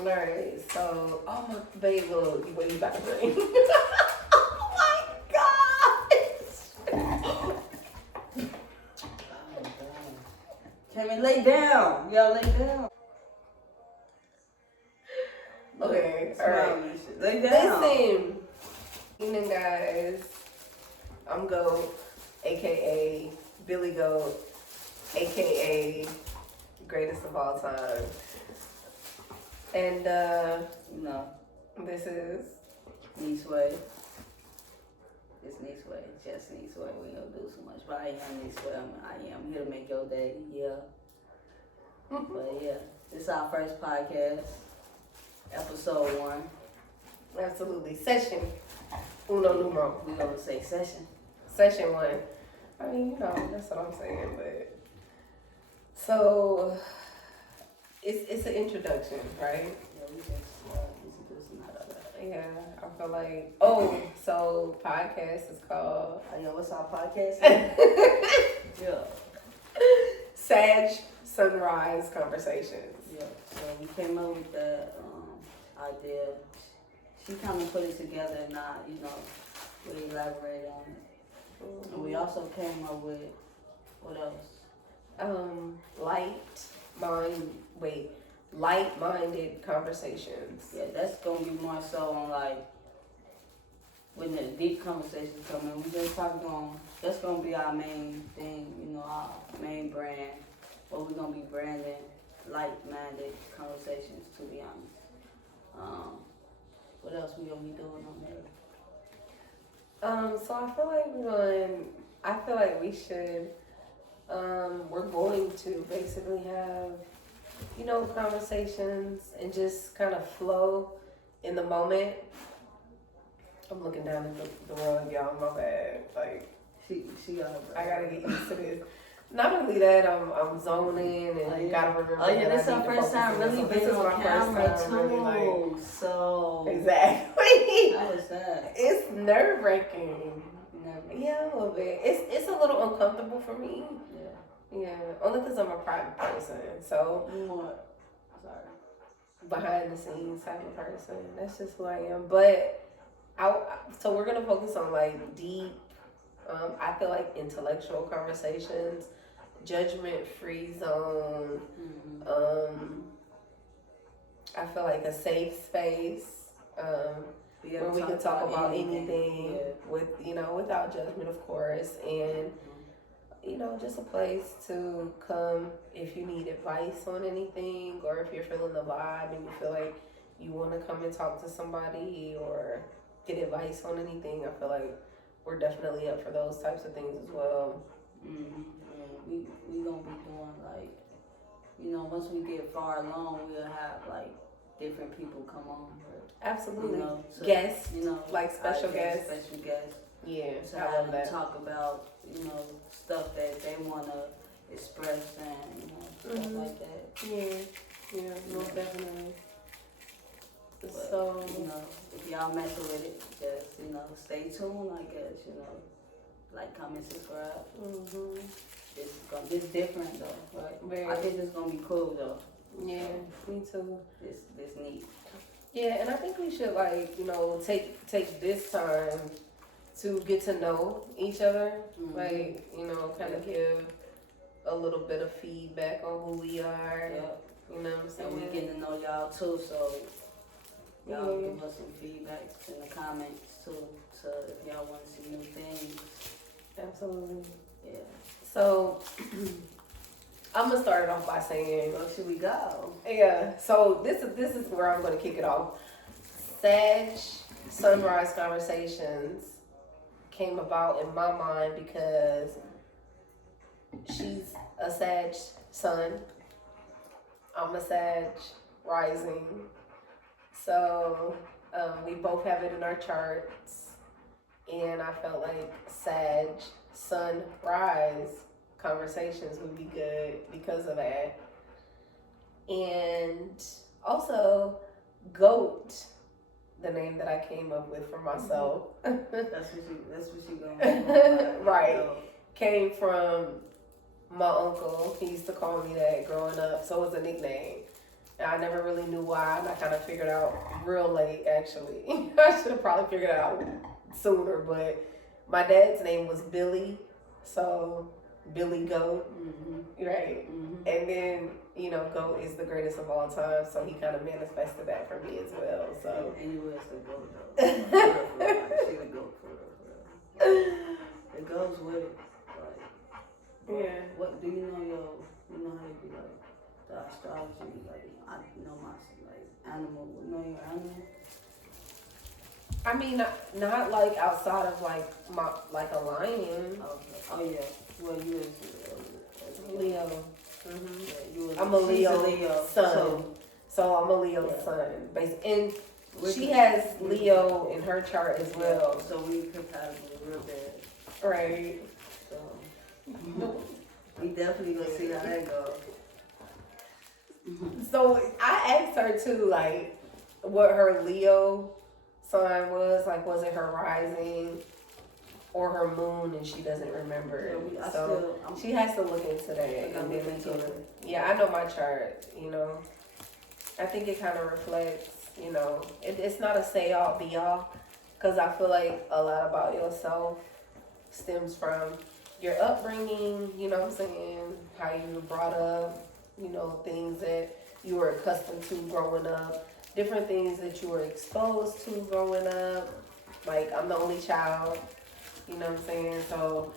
Alright, so, oh my babe, look, what you about to bring? Oh my gosh! Kevin, lay down. Y'all lay down. Okay, Smile alright. and shit. Lay down. Listen, evening guys, I'm Goat, aka Billy Goat, aka greatest of all time. And No, this is Niece Way. It's Niece Way. Just Niece Way. We don't do so much. But I am Niece Way. I am here to make your day. Yeah. But yeah, this is our first podcast. Episode 1. absolutely session uno numero. We gonna say session. Session 1. I mean, you know, that's what I'm saying, but so it's an introduction, right? Yeah, we just introduce some out of that. Yeah, I feel like so podcast is called I know what's our podcast? Yeah. Sag Sunrise Conversations. Yeah. So we came up with that idea. She kind of put it together and not, really elaborate on it. Mm-hmm. And we also came up with, what else? Light-minded conversations. Yeah, that's gonna be more so on like when the deep conversations come in. We just probably that's gonna be our main thing, our main brand. What we're gonna be branding light-minded conversations, to be honest. What else we gonna be doing on there? So I feel like we should, we're going to basically have, conversations and just kind of flow in the moment. I'm looking down at the rug, y'all, my bad. Like, She got her. I gotta get used to this. Not only that, I'm zoning and gotta remember. Oh yeah, that this I our need to first focus time on really this. So being this is on my first camera time too. really, So exactly. how was that? It's nerve wracking. Never. Yeah, a little bit. It's a little uncomfortable for me. Yeah. Yeah, only because I'm a private person. So More. Sorry. behind the scenes type of person. That's just who I am. But so we're gonna focus on like deep. I feel like intellectual conversations, judgment-free zone. Mm-hmm. I feel like a safe space. Where we can talk about anything with, without judgment, of course, and just a place to come if you need advice on anything, or if you're feeling the vibe and you feel like you want to come and talk to somebody or get advice on anything. I feel like we're definitely up for those types of things as well. Mm-hmm. Yeah, we gonna be doing like, once we get far along, we'll have like different people come on. Absolutely. So, guests, like special ideas, guests. Special guests. Yeah, To I have love them that. talk about, stuff that they wanna express and, stuff like that. Yeah, most definitely. But, So, if y'all messing with it, just, stay tuned, I guess, like, comment, subscribe. mm-hmm. This different though, right? Very. I think it's gonna be cool though. Yeah, me too. This neat. Yeah, and I think we should take this time to get to know each other. Mm-hmm. Like, kind of give a little bit of feedback on who we are. Yep. You know what I'm saying? And we getting to know y'all too, so y'all Yeah. give us some feedback in the comments too. So if y'all want to see new things, Absolutely. yeah. So, I'm gonna start it off by saying, Where should we go? yeah. So this is where I'm gonna kick it off. Sag Sunrise Conversations came about in my mind because she's a Sag sun. I'm a Sag rising. So we both have it in our charts, and I felt like Sag sunrise conversations would be good because of that. And also Goat, the name that I came up with for myself. That's what you going Right. Came from my uncle. He used to call me that growing up, so it was a nickname. I never really knew why, and I kind of figured out real late, actually. I should have probably figured it out sooner, but my dad's name was Billy, so Billy Goat, right? And then, you know, Goat is the greatest of all time, so he kind of manifested that for me as well, so. And you was the goat, though. She the goat for real. It goes with it. Like, Yeah. what do you know you know how they be like, the astrology, like, I know my, like, animal, you know your animal? I mean, not like outside of like a lion. Okay. Oh, yeah. Well, you was Leo. Yeah, you was, I'm a Leo, Leo son. So I'm a Leo Yeah. son. And she has Leo in her chart as well. So we compatible real bad. Right. So we definitely gonna see how that goes. So I asked her too, like, what her Leo sign was. Like, was it her rising or her moon? And she doesn't remember. Yeah, So she has to look into that. And then we can, yeah, I know my chart, you know. I think it kind of reflects, you know, it's not a say all be all, because I feel like a lot about yourself stems from your upbringing, you know what I'm saying, how you were brought up, you know, things that you were accustomed to growing up, different things that you were exposed to growing up. Like, I'm the only child, you know what I'm saying, so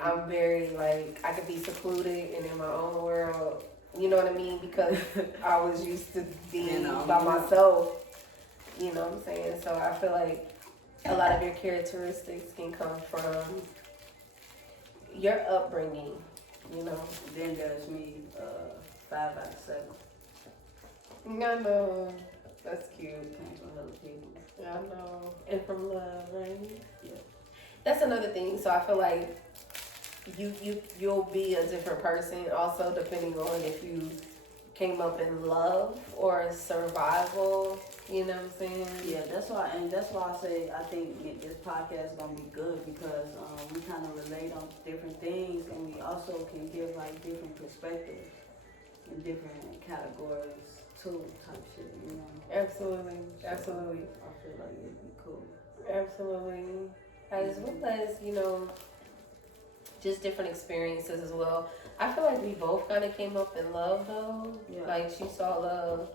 I'm very, like, I could be secluded and in my own world, you know what I mean, because I was used to being by myself, you know what I'm saying, so I feel like a lot of your characteristics can come from your upbringing, you know. Then there's me, 5 out of 7. No, that's cute. Came from other people. I know. And from love, right? Yeah. That's another thing. So I feel like you'll be a different person also depending on if you came up in love or survival, you know what I'm saying? Yeah, that's why I say I think this podcast is gonna be good because we kind of relate on different things and we also can give like different perspectives in different categories too, type shit, you know? Absolutely. Absolutely. I feel like it'd be cool. Absolutely. As well as, you know, just different experiences as well. I feel like we both kind of came up in love though. Yeah. Like she saw love,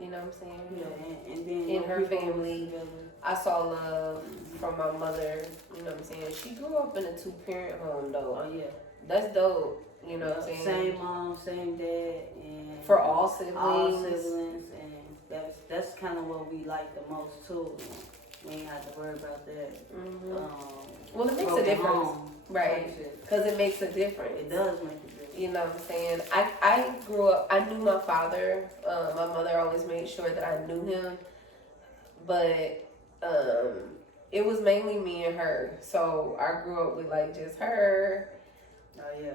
you know what I'm saying? Yeah, and then in her people family, together. I saw love from my mother, you know what I'm saying? She grew up in a 2-parent home though. Oh yeah. That's dope, you know what I'm saying? Same mom, same dad, and For all siblings. all siblings, and that's kind of what we like the most too. We ain't have to worry about that. Mm-hmm. Well, it makes a broken difference, home right? type shit. Because it makes a difference. It does make a difference. You know what I'm saying? I grew up, I knew my father. My mother always made sure that I knew him. But it was mainly me and her. So I grew up with like just her. Oh yeah.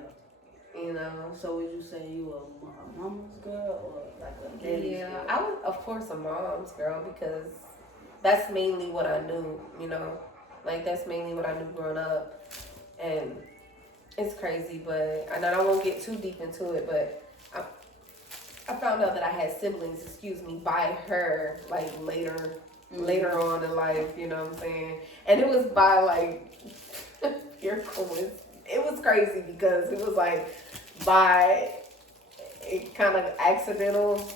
You know? So would you say you a mama's girl or like a daddy's Yeah, girl? I was, of course, a mom's girl because that's mainly what I knew, you know? Like, that's mainly what I knew growing up. And it's crazy, but, and I won't get too deep into it, but I found out that I had siblings, by her, like, later on in life, you know what I'm saying? And it was by, like, pure coincidence. It was crazy because it was, like, by kind of accidental,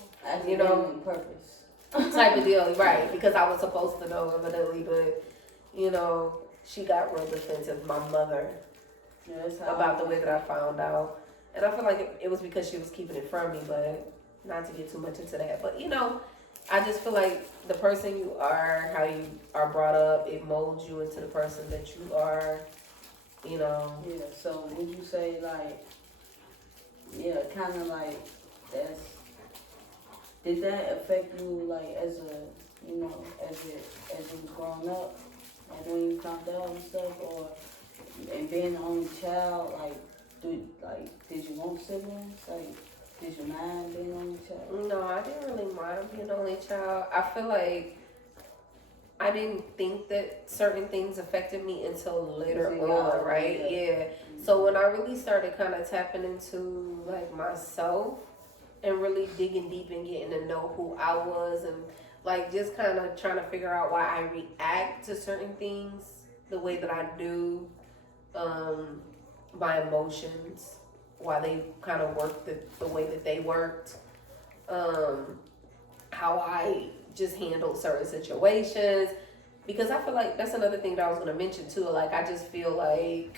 you know, purpose type of deal, right? Because I was supposed to know evidently, but you know, she got real defensive, my mother, about the way that I found out, and I feel like it was because she was keeping it from me, but not to get too much into that. But you know, I just feel like the person you are, how you are brought up, it molds you into the person that you are. You know. Yeah. So would you say like, yeah, kind of like that's. Did that affect you like as a, you know, as you was growing up, like when you found out and stuff, or and being the only child, did you want siblings? Like, did you mind being the only child? No, I didn't really mind being the only child. I feel like I didn't think that certain things affected me until later on, right? Yeah. So when I really started kind of tapping into like myself, and really digging deep and getting to know who I was, and like just kind of trying to figure out why I react to certain things the way that I do, my emotions, why they kind of worked the way that they worked, how I just handled certain situations, because I feel like that's another thing that I was going to mention too. Like I just feel like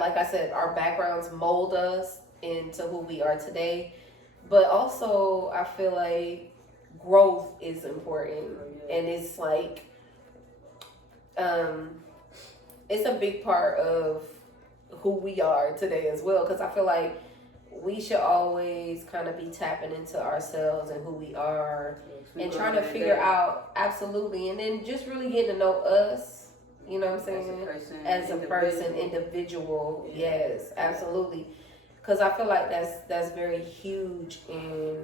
like I said, our backgrounds mold us into who we are today, but also I feel like growth is important, and it's like it's a big part of who we are today as well, because I feel like we should always kind of be tapping into ourselves and who we are, and trying to figure out, absolutely, and then just really getting to know us. You know what I'm saying? As a person, individual. Yes, absolutely. Because I feel like that's very huge in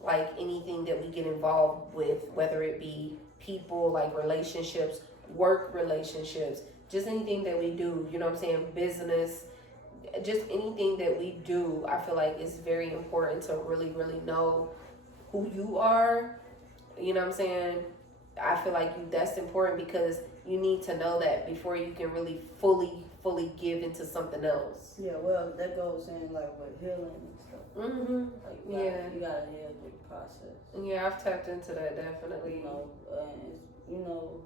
like anything that we get involved with, whether it be people, like relationships, work relationships, just anything that we do. You know what I'm saying? Business, just anything that we do. I feel like it's very important to really, really know who you are. You know what I'm saying? I feel like that's important, because you need to know that before you can really fully give into something else. Yeah, well, that goes in like with healing and stuff. Mm-hmm. Like, you gotta heal through the process. Yeah, I've tapped into that, definitely. You know,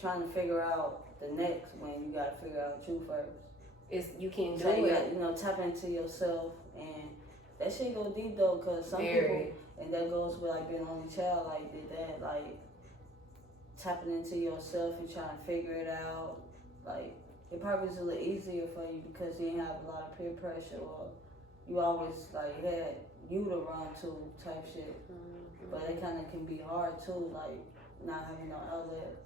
trying to figure out the next when you gotta figure out you first. You can't do it. Tap into yourself, and that shit go deep though, cause some people, and that goes with like being an only child, like did that, like tapping into yourself and trying to figure it out. Like it probably was a little easier for you because you didn't have a lot of peer pressure, or you always like had you to run to type shit. Mm-hmm. But it kind of can be hard too, like not having no outlet,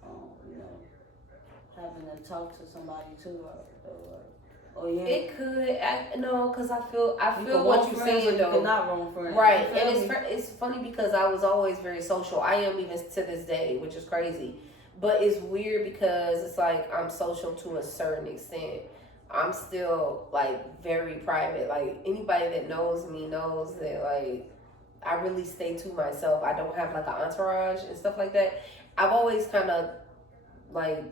having to talk to somebody too, or yeah. It could. No, because I feel what you're saying though. You cannot wrong friends. Right, and it's funny because I was always very social. I am even to this day, which is crazy. But it's weird because it's like I'm social to a certain extent. I'm still like very private. Like anybody that knows me knows that like I really stay to myself. I don't have like an entourage and stuff like that. I've always kind of like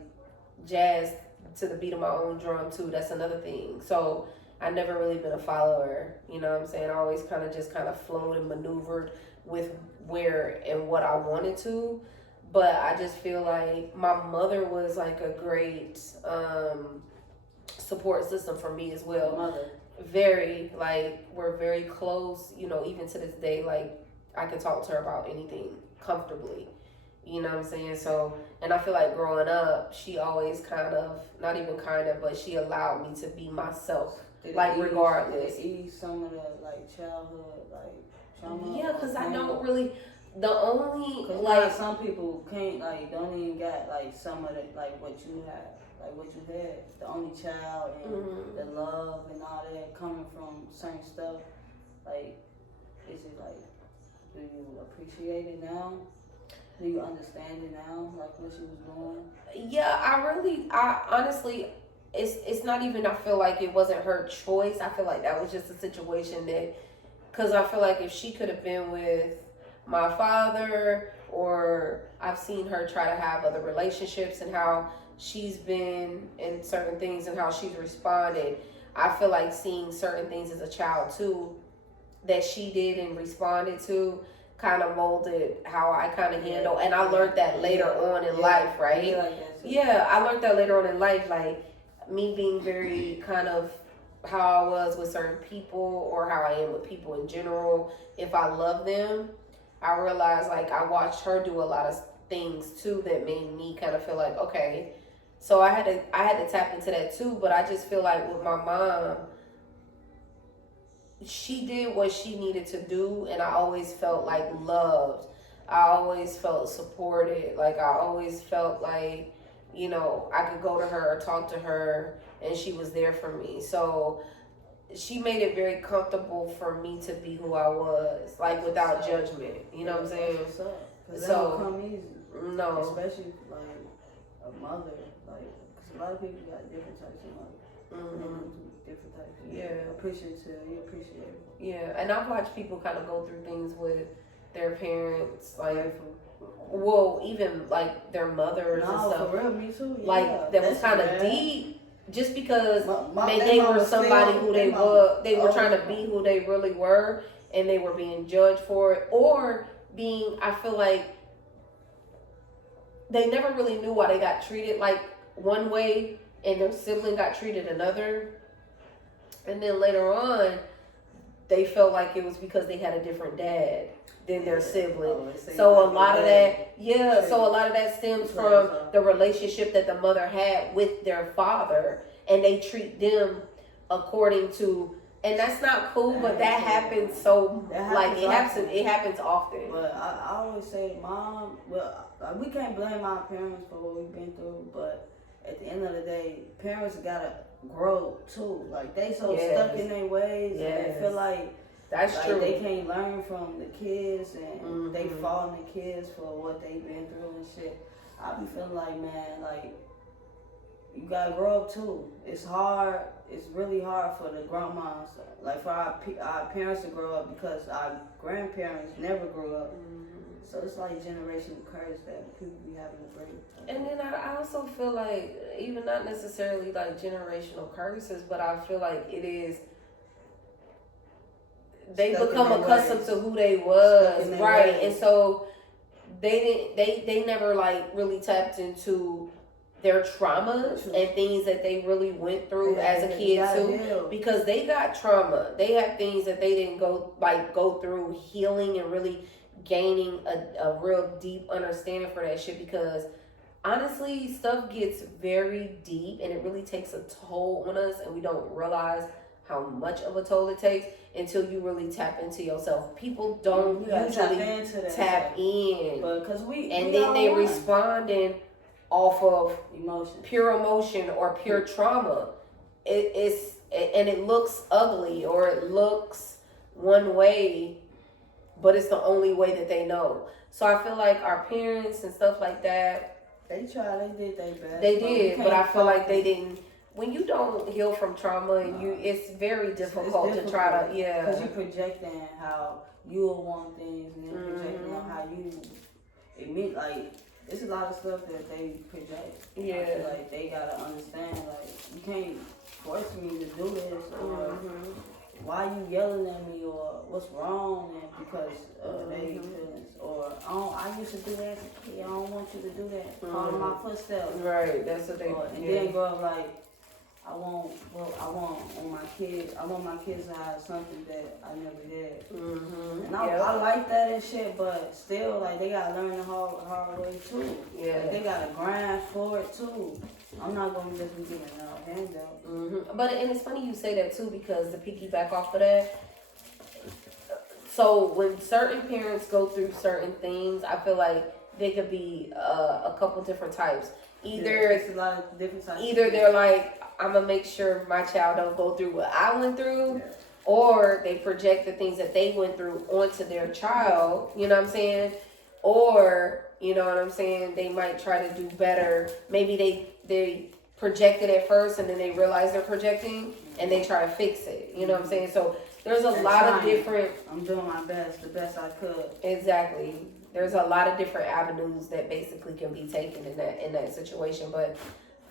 jazzed to the beat of my own drum too. That's another thing. So I never really been a follower. You know what I'm saying? I always kind of flowed and maneuvered with where and what I wanted to. But I just feel like my mother was like a great support system for me as well. Mother. Very, like, we're very close, even to this day. Like, I could talk to her about anything comfortably. You know what I'm saying? So, and I feel like growing up, she always but she allowed me to be myself. Regardless. Did it ease some of the, like, childhood, like, trauma? Yeah, because I don't really... The only, like, some people can't, like, don't even get, like, some of the, like, what you have. Like, what you had. The only child and mm-hmm. the love and all that coming from certain stuff. Like, is it, like, do you appreciate it now? Do you understand it now, like what she was doing? Yeah, I honestly, it's not even, I feel like it wasn't her choice. I feel like that was just a situation that, because I feel like if she could have been with my father, or I've seen her try to have other relationships and how she's been in certain things and how she's responded. I feel like seeing certain things as a child too that she did and responded to kind of molded how I kind of handle, and I learned that later on in life, right? I learned that later on in life, like me being very kind of how I was with certain people, or how I am with people in general. If I love them, I realized like I watched her do a lot of things too that made me kind of feel like, okay, so I had to tap into that too. But I just feel like with my mom, she did what she needed to do, and I always felt like loved. I always felt supported. Like I always felt like, I could go to her or talk to her and she was there for me. So she made it very comfortable for me to be who I was, like without judgment. You know what I'm saying? Because that don't come easy. No. Especially like a mother, like, because a lot of people got different types of mothers. Mm-hmm. different types. Yeah. Appreciative. You appreciate it. Yeah, and I've watched people kind of go through things with their parents, like, Grateful. well, even like their mothers and No, stuff. for real, me too. Yeah, Like that was that's kind of rare. deep, just because My they were mama somebody still- who they mama- were. They were oh, trying to be who they really were, and they were being judged for it, or being. I feel like they never really knew why they got treated like one way, and their sibling got treated another, and then later on, they felt like it was because they had a different dad than their sibling. Oh, it seems So like a lot of that. that, so a lot of that stems from the relationship that the mother had with their father, and they treat them according to, and that's not cool, but that happens so, like, it happens often. But I always say, Mom, well, we can't blame our parents for what we've been through, but at the end of the day, parents gotta grow too. Like, they so stuck in their ways, and they feel like that's true. They can't learn from the kids, and they fault on the kids for what they've been through and shit. I be feeling like, man, like, you gotta grow up too. It's hard. It's really hard for the grandmas, like for our parents to grow up, because our grandparents never grew up. So it's like generational curse that people be having to break. And then I also feel like, even not necessarily like generational curses, but I feel like it is, they become accustomed to who they was, right? And so they never like really tapped into their traumas and things that they really went through as a kid too, because they got trauma. They have things that they didn't go through healing and really gaining a real deep understanding for that shit, because honestly, stuff gets very deep and it really takes a toll on us, and we don't realize how much of a toll it takes until you really tap into yourself. People don't usually tap in, because then they responding off of pure emotion or pure trauma. It looks ugly, or it looks one way, but it's the only way that they know. So I feel like our parents and stuff like that, they did their best. They did, but I feel like they didn't. When you don't heal from trauma, and it's very difficult to try to, because you projecting how you will want things, and then projecting on how you admit, like, it's a lot of stuff that they project. Yeah. I feel like they gotta understand, like, you can't force me to do this, or why you yelling at me, or what's wrong, and because they feelings, or I used to do that as a kid, I don't want you to do that. Follow my footsteps. Right, that's what they then grow up like, I want my kids to have something that I never had. And I like that and shit, but still, like, they gotta learn the hard way too. Yeah. Like, they gotta grind for it too. I'm not gonna just be getting a handout. But, and it's funny you say that too, because to piggyback off of that, so when certain parents go through certain things, I feel like they could be a couple different types. Either a lot of different types. Either they're like, I'm gonna make sure my child don't go through what I went through, or they project the things that they went through onto their child. You know what I'm saying? Or, you know what I'm saying, they might try to do better. Maybe they project it at first, and then they realize they're projecting, and they try to fix it. You know what I'm saying? So there's a lot of different. I'm doing my best, the best I could. Exactly. There's a lot of different avenues that basically can be taken in that situation, but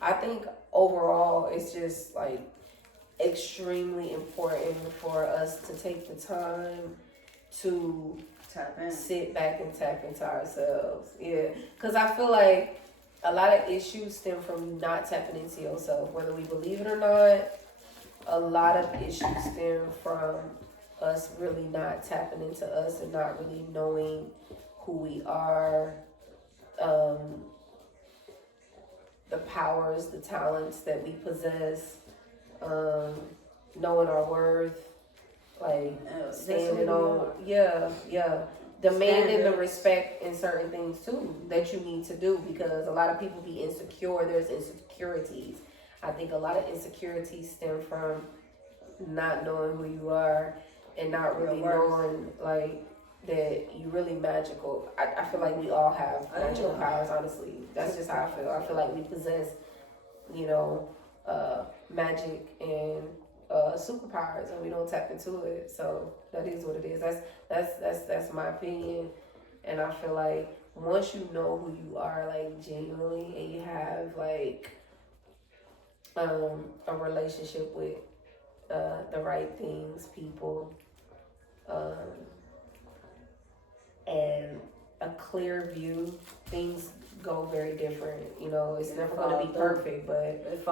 I think overall it's just like extremely important for us to take the time to tap in, sit back and tap into ourselves. Yeah, because I feel like a lot of issues stem from not tapping into yourself, whether we believe it or not. A lot of issues stem from us really not tapping into us and not really knowing who we are, the powers, the talents that we possess, knowing our worth, like standing on, demanding the respect in certain things too that you need to do, because a lot of people be insecure. There's insecurities. I think a lot of insecurities stem from not knowing who you are and not really knowing like that you're really magical. I feel like we all have magical powers, honestly. That's just how I feel. I feel like we possess, magic, and superpowers and we don't tap into it. So that is what it is. That's my opinion. And I feel like once you know who you are, like genuinely, and you have like a relationship with the right things, people, and a clear view, things go very different. You know, it's never going to be perfect, but it's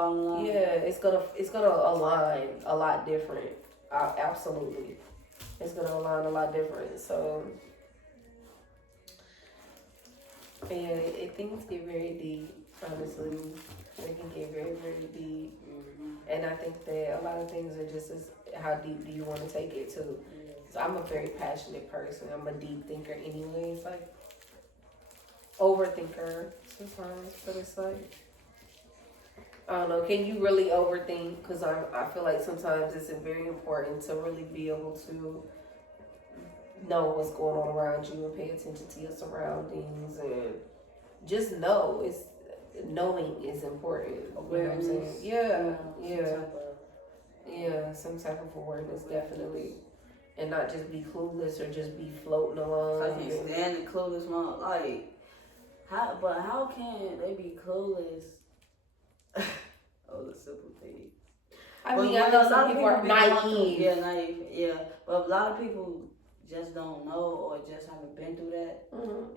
gonna align a lot different. Absolutely, it's gonna align a lot different. So, and things get very deep. Honestly, they can get very, very deep. And I think that a lot of things are just as how deep do you want to take it to. So I'm a very passionate person. I'm a deep thinker anyways, like overthinker sometimes, but it's like, I don't know, can you really overthink? Because I feel like sometimes it's very important to really be able to know what's going on around you and pay attention to your surroundings and just know knowing is important. You know what I'm saying? Yeah, some type of awareness, definitely. And not just be clueless or just be floating along. I can't stand the clueless one. Like, how can they be clueless? Oh, the simple things. I mean, I know some people are naive. Naive. Yeah, but a lot of people just don't know or just haven't been through that.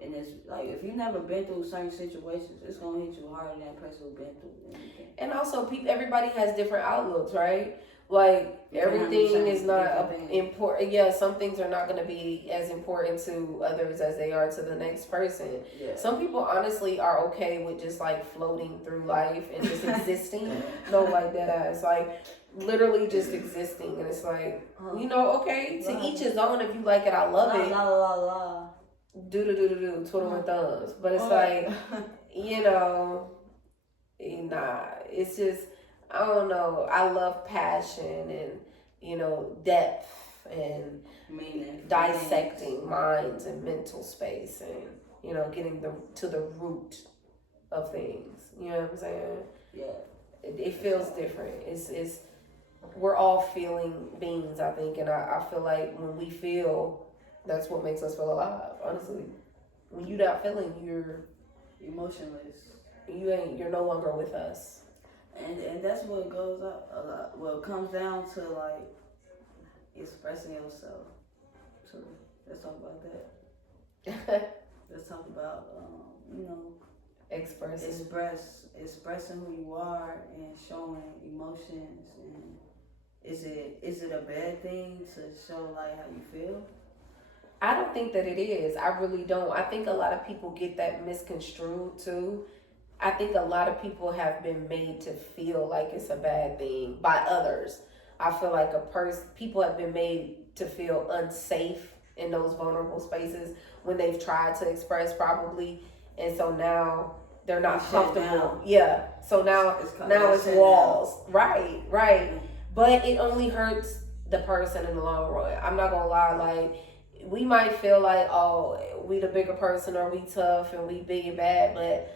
And it's like, if you've never been through certain situations, it's gonna hit you harder than a person who's been through anything. And also, everybody has different outlooks, right? Like, everything is not important. Yeah, some things are not going to be as important to others as they are to the next person. Yeah. Some people honestly are okay with just like floating through life and just existing. No, like that ass. Like, literally just existing. And it's like, you know, okay, to each his own. If you like it, I love it. Do, twiddling thumbs. But it's like, you know, nah, it's just, I don't know. I love passion and, you know, depth and dissecting minds and mental space and, you know, getting to the root of things. You know what I'm saying? Yeah. It feels different. It's we're all feeling beings, I think, and I feel like when we feel, that's what makes us feel alive. Honestly, when you're not feeling, you're emotionless. You're no longer with us. And that's what goes up a lot. Well, it comes down to like expressing yourself. So let's talk about that. Let's talk about you know, expressing who you are and showing emotions. And is it a bad thing to show like how you feel? I don't think that it is. I really don't. I think a lot of people get that misconstrued too. I think a lot of people have been made to feel like it's a bad thing by others. I feel like people have been made to feel unsafe in those vulnerable spaces when they've tried to express probably. And so now they're not comfortable. Yeah. So now it's walls. Right. But it only hurts the person in the long run. I'm not gonna lie, like, we might feel like, oh, we the bigger person or we tough and we big and bad, but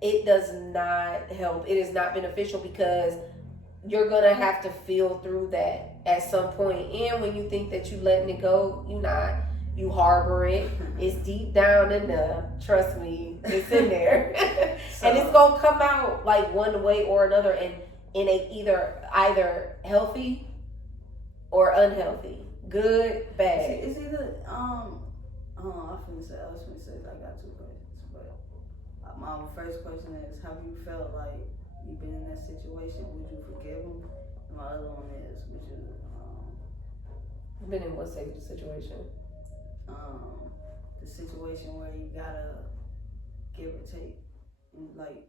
it does not help. It is not beneficial because you're going to have to feel through that at some point. And when you think that you letting it go, you're not. You harbor it. It's deep down in there. Trust me, it's in there. And it's going to come out like one way or another and in a either healthy or unhealthy. Good, bad. It's either, I was finna say, I got two questions, but my first question is, have you felt like you've been in that situation? Would you forgive them? And my other one is, would you, been in what situation? The situation where you gotta give or take, and like,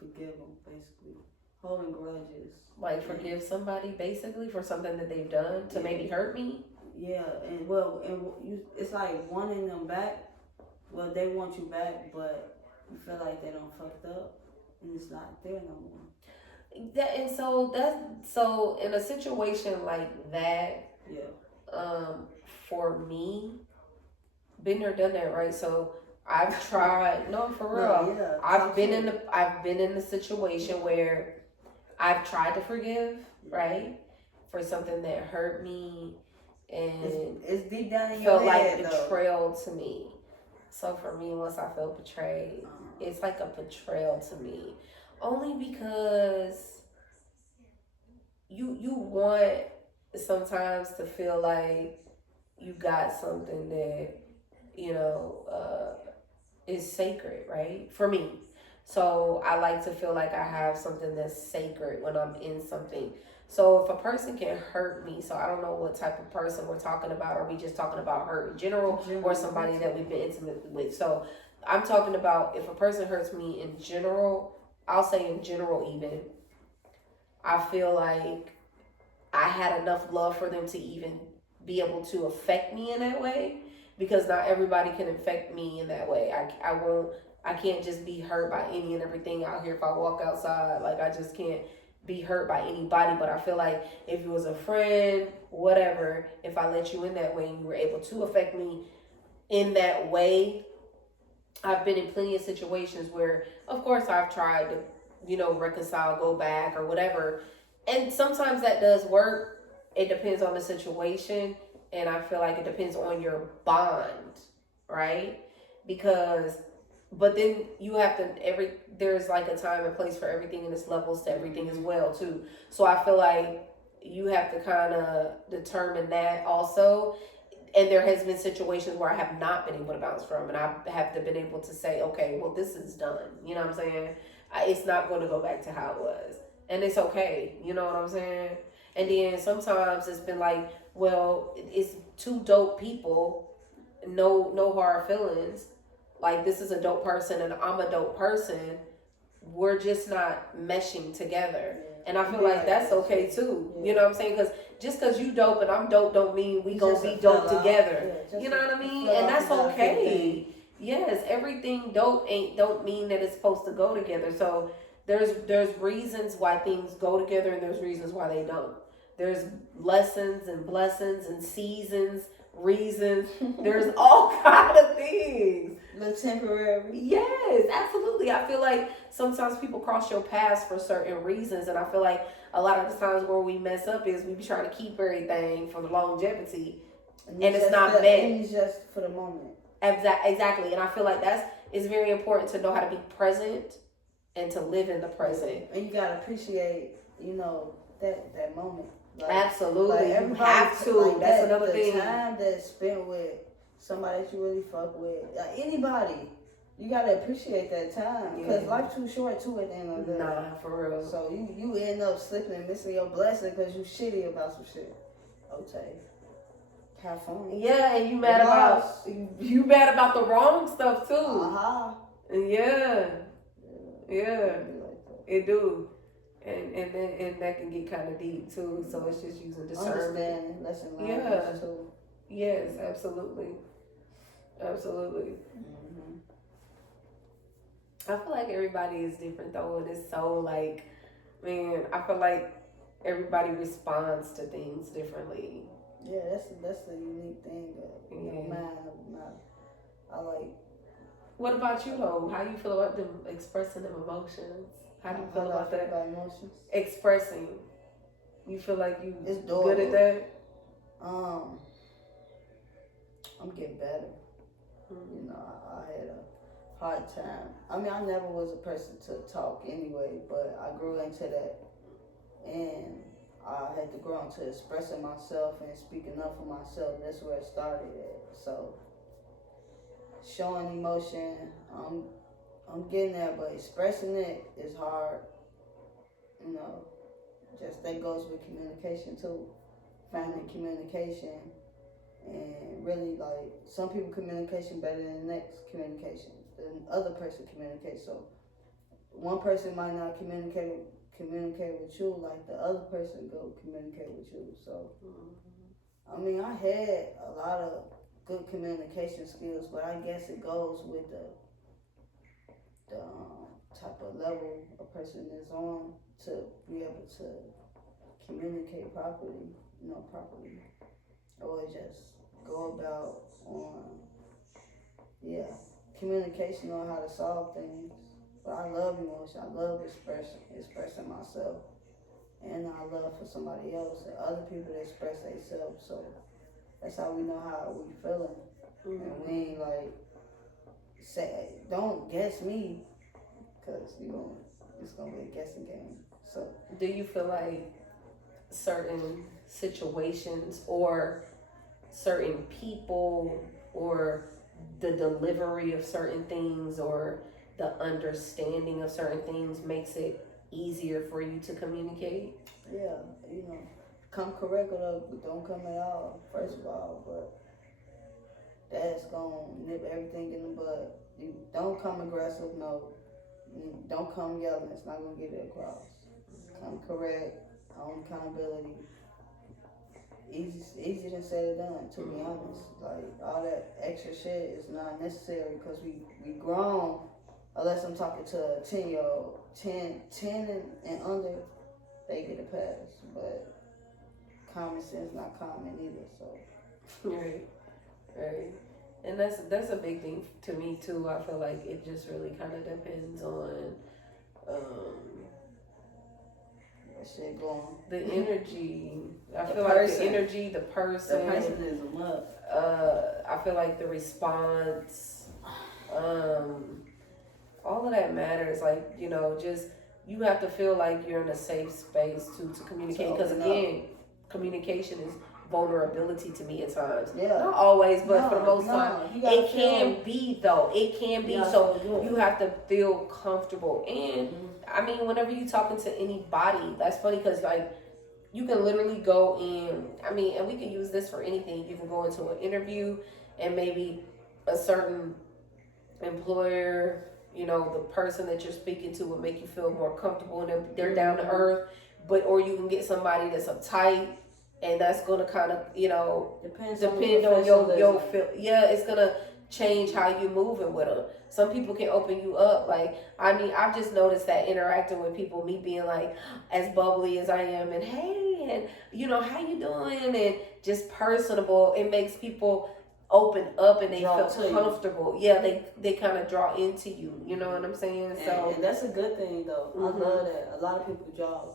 forgive them, basically. Holding grudges. Like forgive somebody basically for something that they've done to maybe hurt me? Yeah, it's like wanting them back. Well, they want you back, but you feel like they done fucked up and it's not there no more. So in a situation like that, for me, been there, done that, right? So I've tried. No, for real. Yeah, I've been in the situation where I've tried to forgive, right? for something that hurt me and it's deep down in felt your like head, betrayal to me. So for me, once I felt betrayed, it's like a betrayal to me. Only because you want sometimes to feel like you got something that, is sacred, right? For me. So I like to feel like I have something that's sacred when I'm in something. So if a person can hurt me, so I don't know what type of person we're talking about. Are we just talking about hurt in general or somebody that we've been intimate with? So I'm talking about if a person hurts me in general, I'll say in general even, I feel like I had enough love for them to even be able to affect me in that way, because not everybody can affect me in that way. I can't just be hurt by any and everything out here if I walk outside. Like, I just can't be hurt by anybody. But I feel like if it was a friend, whatever, if I let you in that way and you were able to affect me in that way, I've been in plenty of situations where, of course, I've tried to, reconcile, go back or whatever. And sometimes that does work. It depends on the situation. And I feel like it depends on your bond, right? But then you have to, there's like a time and place for everything, and it's levels to everything as well, too. So I feel like you have to kind of determine that also. And there has been situations where I have not been able to bounce from, and I have been able to say, okay, well, this is done. You know what I'm saying? It's not going to go back to how it was. And it's okay. You know what I'm saying? And then sometimes it's been like, well, it's two dope people, no hard feelings. Like, this is a dope person and I'm a dope person. We're just not meshing together. And I feel like that's okay too. Yeah. You know what I'm saying? Because just because you dope and I'm dope don't mean we gonna be dope together. Yeah, you know what I mean? And that's okay. Yes, everything dope don't mean that it's supposed to go together. So there's reasons why things go together and there's reasons why they don't. There's lessons and blessings and seasons, reasons. There's all kind of things. The temporary. Yes, absolutely. I feel like sometimes people cross your paths for certain reasons, and I feel like a lot of the times where we mess up is we be trying to keep everything for the longevity, and it's not meant. It's just for the moment. Exactly, and I feel like it's very important to know how to be present and to live in the present. And you gotta appreciate, that moment. Like, absolutely, like you have to. Like that's another thing. The time that's spent with somebody that you really fuck with, anybody, you gotta appreciate that time, because life's too short too at the end of the day. Nah, for real. So you end up slipping and missing your blessing because you shitty about some shit. Okay, have fun. Yeah, and you mad about the wrong stuff too. Yeah. It do. And that can get kind of deep too. So it's just using discernment. Lesson learned too. Yes, absolutely. Mm-hmm. I feel like everybody is different though, and it's so like, man, I feel like everybody responds to things differently. Yeah, that's the unique thing that mine. I like. What about you though? How you feel about them expressing them emotions? How do you feel about that? About emotions? Expressing. You feel like you good at that? I'm getting better. Mm-hmm. I had a hard time. I mean, I never was a person to talk anyway, but I grew into that. And I had to grow into expressing myself and speaking up for myself. That's where it started at. So, showing emotion, I'm getting there, but expressing it is hard. Just that goes with communication too. Finding communication, and really like some people communication better than the next communication, than other person communicates. So one person might not communicate with you like the other person go communicate with you. So I mean, I had a lot of good communication skills, but I guess it goes with the type of level a person is on to be able to communicate properly, or just go about on, communication on how to solve things. But I love emotion. I love expressing myself, and our love for somebody else and other people that express themselves. So that's how we know how we feeling. And we ain't like say, don't guess me, cause it's gonna be a guessing game. So do you feel like certain situations or certain people or the delivery of certain things or the understanding of certain things makes it easier for you to communicate? Yeah, come correct or don't come at all, first of all, but that's gonna nip everything in the bud. You don't come aggressive, no. Don't come yelling, it's not gonna get it across. Come correct, own accountability. Easier than said or done, to be honest. Like, all that extra shit is not necessary because we grown, unless I'm talking to a 10-year-old. 10 and under, they get a pass. But common sense not common either, so. Right. And that's a big thing to me too. I feel like it just really kind of depends on shit going. The energy. I The feel person. like the energy, the person. The person is a must. I feel like the response, all of that matters. Like, just you have to feel like you're in a safe space to communicate. Because again, communication is vulnerability to me at times. Yeah. Not always, but for the most time. It can be though. It can be. So you have to feel comfortable. And I mean, whenever you're talking to anybody, that's funny because like you can literally go in. I mean, and we can use this for anything. You can go into an interview and maybe a certain employer, the person that you're speaking to will make you feel more comfortable and they're down to earth. Or you can get somebody that's uptight. And that's gonna kind of, depend on your feel. Yeah, it's gonna change how you moving with them. Some people can open you up. Like, I mean, I've just noticed that interacting with people, me being like as bubbly as I am, and hey, and how you doing, and just personable. It makes people open up and they feel comfortable. Yeah, they kind of draw into you. You know what I'm saying? And that's a good thing though. I love that. A lot of people draw.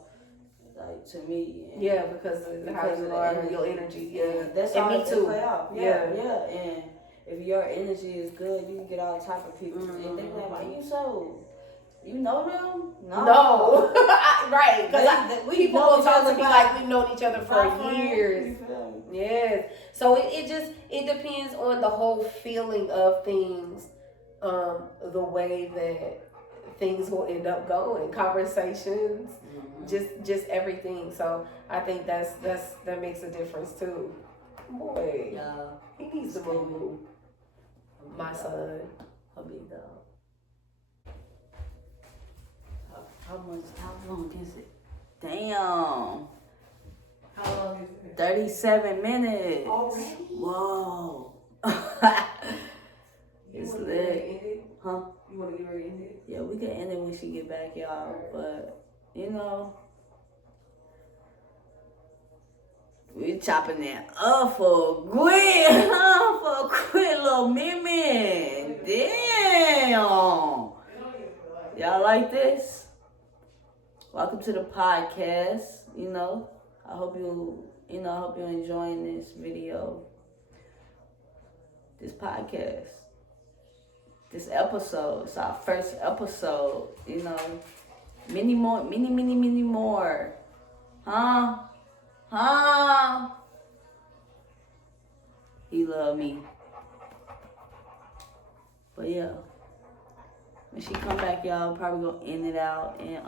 Like to me, because of how you are, your energy, that's and how me too. Play out. Yeah, and if your energy is good, you can get all type of people, and they be like, you know them? No. Right? Because people will talk to me like we've known each other for years. Yes. So it depends on the whole feeling of things, the way that things will end up going, conversations. Just everything. So I think that makes a difference too. Boy, he needs to move. My son, a big dog. How long is it? Damn. How long is it? 37 minutes. Already? Whoa. It's lit. Huh? You want to get ready to end it? Yeah, we can end it when she get back, y'all. But we chopping that up for a quick little minute. Damn. Y'all like this? Welcome to the podcast. I hope you're enjoying this video, this podcast, this episode. It's our first episode. Many more. Huh? He love me. But yeah, when she come back, y'all probably gonna end it out. And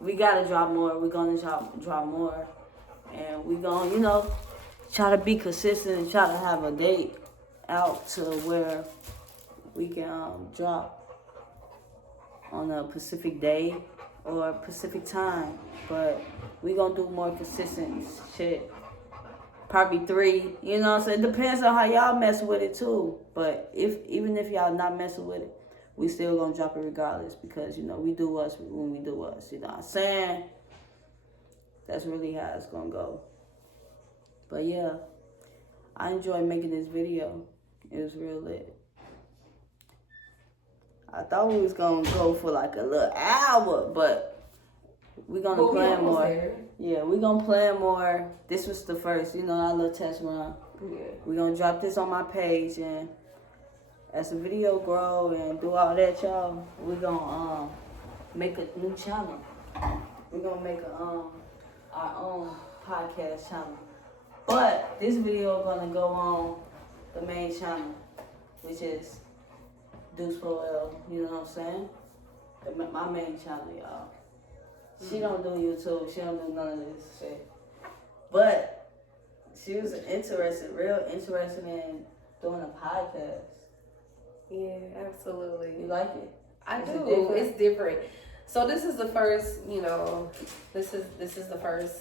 we gotta drop more. We're gonna drop more. And we gonna, try to be consistent and try to have a date out to where we can drop on a Pacific day or Pacific time, but we gonna do more consistent shit. Probably 3, so it depends on how y'all mess with it too. But even if y'all not messing with it, we still gonna drop it regardless because we do us when we do us. You know what I'm saying? That's really how it's gonna go. But yeah, I enjoyed making this video. It was real lit. I thought we was gonna go for like a little hour, but We're gonna plan more. Yeah, we're gonna plan more. This was the first, our little test run. Yeah. We're gonna drop this on my page, and as the video grow and do all that, y'all, we're gonna make a new channel. We're gonna make our own podcast channel. But this video gonna go on the main channel, which is Deuce Roel, you know what I'm saying? My main channel, y'all. She don't do YouTube, she don't do none of this shit. But she was real interested in doing a podcast. Yeah, absolutely. You like it? I Is it do. different? It's different. So this is the first, this is the first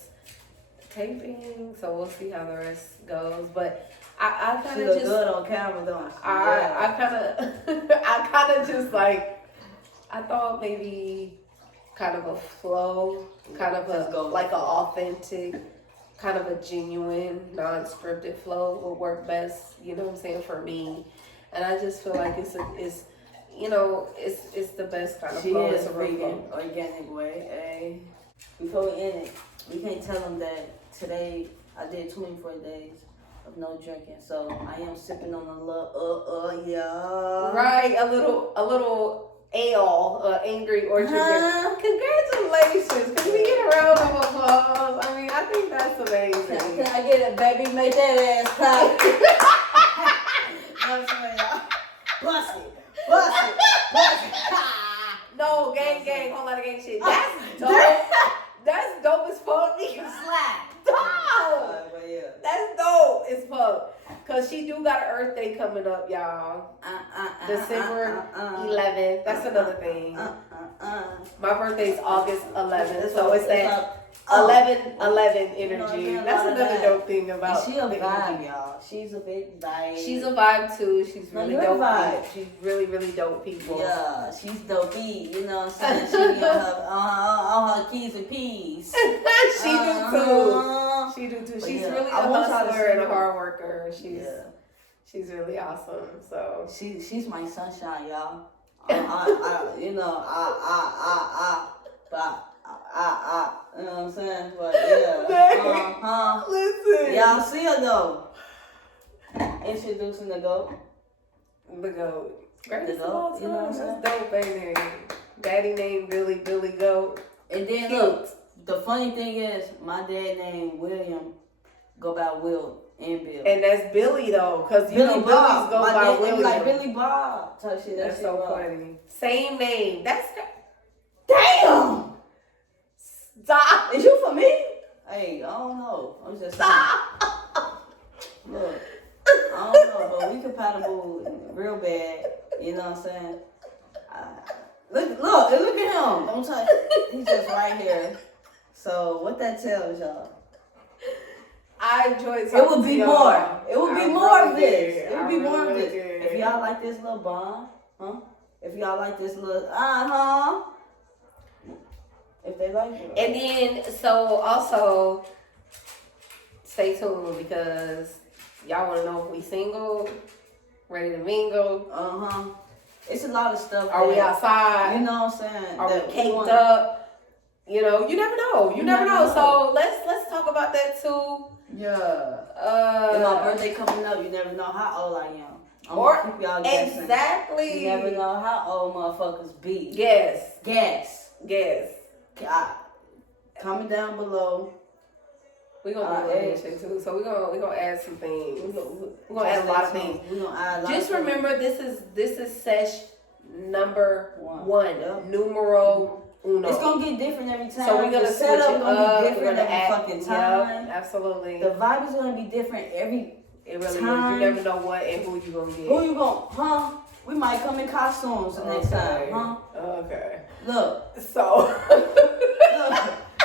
taping. So we'll see how the rest goes. But I kind She of look just good on camera, don't she? I kind of just like, I thought maybe kind of a flow, kind of Just go like an authentic, kind of a genuine, non-scripted flow would work best. You know what I'm saying, for me. And I just feel like it's the best kind of She flow. is It's a real vegan, flow. organic way. Hey, before we end it, we can't tell them that today I did 24 days of no drinking. So I am sipping on a little, yeah. Right, a little ale, angry orchard drink. Congratulations! Can we get a round of applause? I mean, I think that's amazing. Can I get it, baby? Make that ass clap. Bust it. No, gang, whole lot of gang shit. That's dope. That's dope as fuck. Slap. Dope. But yeah. That's dope as fuck. Cause she do got an Earth Day coming up, y'all. December 11th. That's another thing. My birthday's August 11th, so it's that 11/11 energy. That's another dope thing about. She a the vibe, energy. y'all. She's a big vibe. She's a vibe too. She's No, really you're a dope. vibe. She's really, really dope people. Yeah, she's dopey. You know what I'm saying? She be on her keys and peas. She do too. She do too. But She's yeah, really a I want y'all to hustler see and a her. hard worker. She's really awesome. So She's my sunshine, y'all. You know what I'm saying? But yeah, listen. y'all see her though. Introducing the GOAT. The GOAT. Greatest The of all GOAT, you know what I'm time. That's dope, ain't it? Daddy named Billy GOAT. And then Cute. look, the funny thing is, my dad named William go by Will and Bill. And that's Billy though, cause you know Billy Bob. Billy's go My by dad William. like Billy Bob type shit. That's so funny. Same name. That's Damn! stop. Is you for me? Hey, I don't know. I'm just saying. Look, I don't know, but we compatible real bad. You know what I'm saying? Look at him. Don't touch. He's just right here. So what that tells y'all? I enjoyed talking It would be to more. y'all. It would be I more really of this. did. It would I be more of really this. did. If y'all like this little bond, if y'all like this little, if they like it. And then, so also, stay tuned because y'all want to know if we single, ready to mingle. It's a lot of stuff. Are we outside? You know what I'm saying? Are that we caked wanna- up? You know, you never know. You never know. know. So let's talk about that too. Yeah. And my birthday coming up, you never know how old I am. I'm Or gonna keep y'all guessing. exactly. You never know how old motherfuckers be. Yes. Guess. God. Comment down below. We're gonna do a little shit too. So we're gonna add some things. We're gonna add a lot of things. We're gonna add a lot Just of things. remember, this is sesh number one. Yep. Numero uno. It's gonna get different every time. So we're gonna the switch setup it gonna up. be We're different gonna every add, fucking time. Yep, absolutely. The vibe is gonna be different every. It really time. is. You never know what and who you gonna get. Who you gonna? We might come in costumes the next time, Okay. Look. So. Look.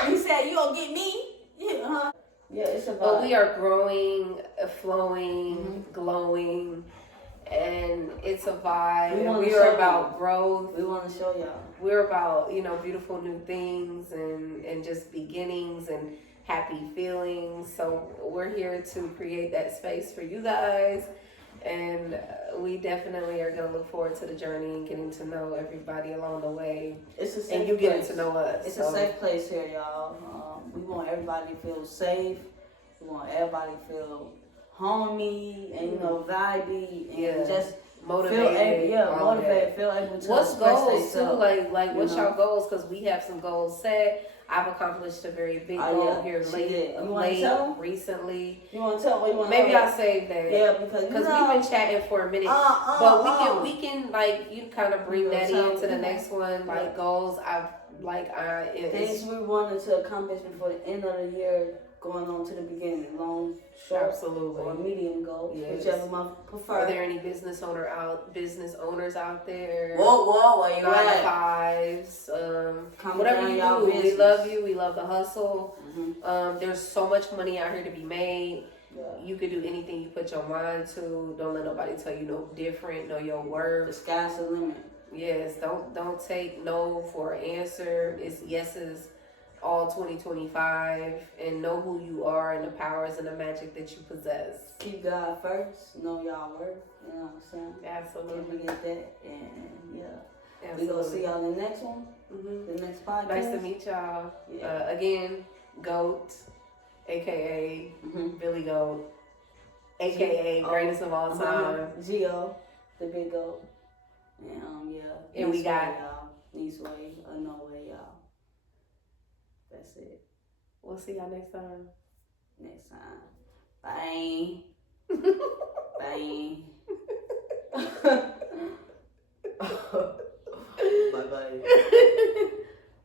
You said you gonna get me? Yeah, Yeah, it's a vibe. But we are growing, flowing, glowing, and it's a vibe. We And wanna we show are you. about growth. We want to show y'all. We're about, beautiful new things and just beginnings and happy feelings. So we're here to create that space for you guys. And we definitely are gonna look forward to the journey and getting to know everybody along the way. It's a safe and you place. getting to know us. It's a safe place here, y'all. We want everybody to feel safe. We want everybody to feel homey and vibey and just motivated. Motivated. Feel able to what's express goals too? themselves. Like what's y'all goals? Because we have some goals set. I've accomplished a very big goal here recently. You want to tell what you want? Maybe I'll save that. Yeah, because we've been chatting for a minute, but we can like you kind of bring that into the next one. Like goals, things we wanted to accomplish before the end of the year, going on to the beginning, long, short, absolutely, or medium goals, whichever one prefer. Are there any business owners out there? Whoa, where you at? 5s, whatever you do. Business. We love you. We love the hustle. Mm-hmm. There's so much money out here to be made. Yeah. You could do anything you put your mind to. Don't let nobody tell you no different. Know your worth. The sky's the limit. Yes. Don't take no for an answer. It's yeses all 2025, and know who you are and the powers and the magic that you possess. Keep God first. Know y'all worth. You know what I'm saying? Absolutely. Can't forget that. And absolutely. We gonna see y'all in the next one. Mm-hmm. The next podcast. Nice to meet y'all. Yeah. Again, Goat, aka Billy Goat, aka greatest of all time. Gio, the big goat. And and we got y'all. Eastway or no way, y'all. That's it. We'll see y'all next time. Bye. Bye. Bye.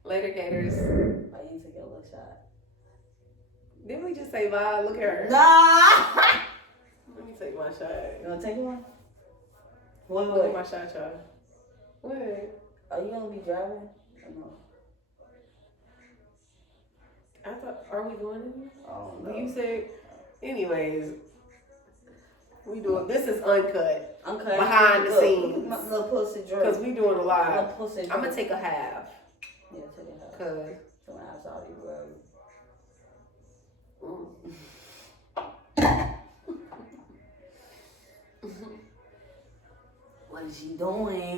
Later, Gators. Bye. You take a little shot. Didn't we just say bye? Look at her. Nah. Let me take my shot. You wanna take one? Look at my shot, y'all. What? Are you gonna be driving? Or no? I thought, are we going in? Oh no. You said, anyways, we doing, this is uncut. Behind the scenes. Little pussy drink. Because we doing a lot. I'm going to take a half. Yeah, take a half. Because. Come on, that's all you What is she doing?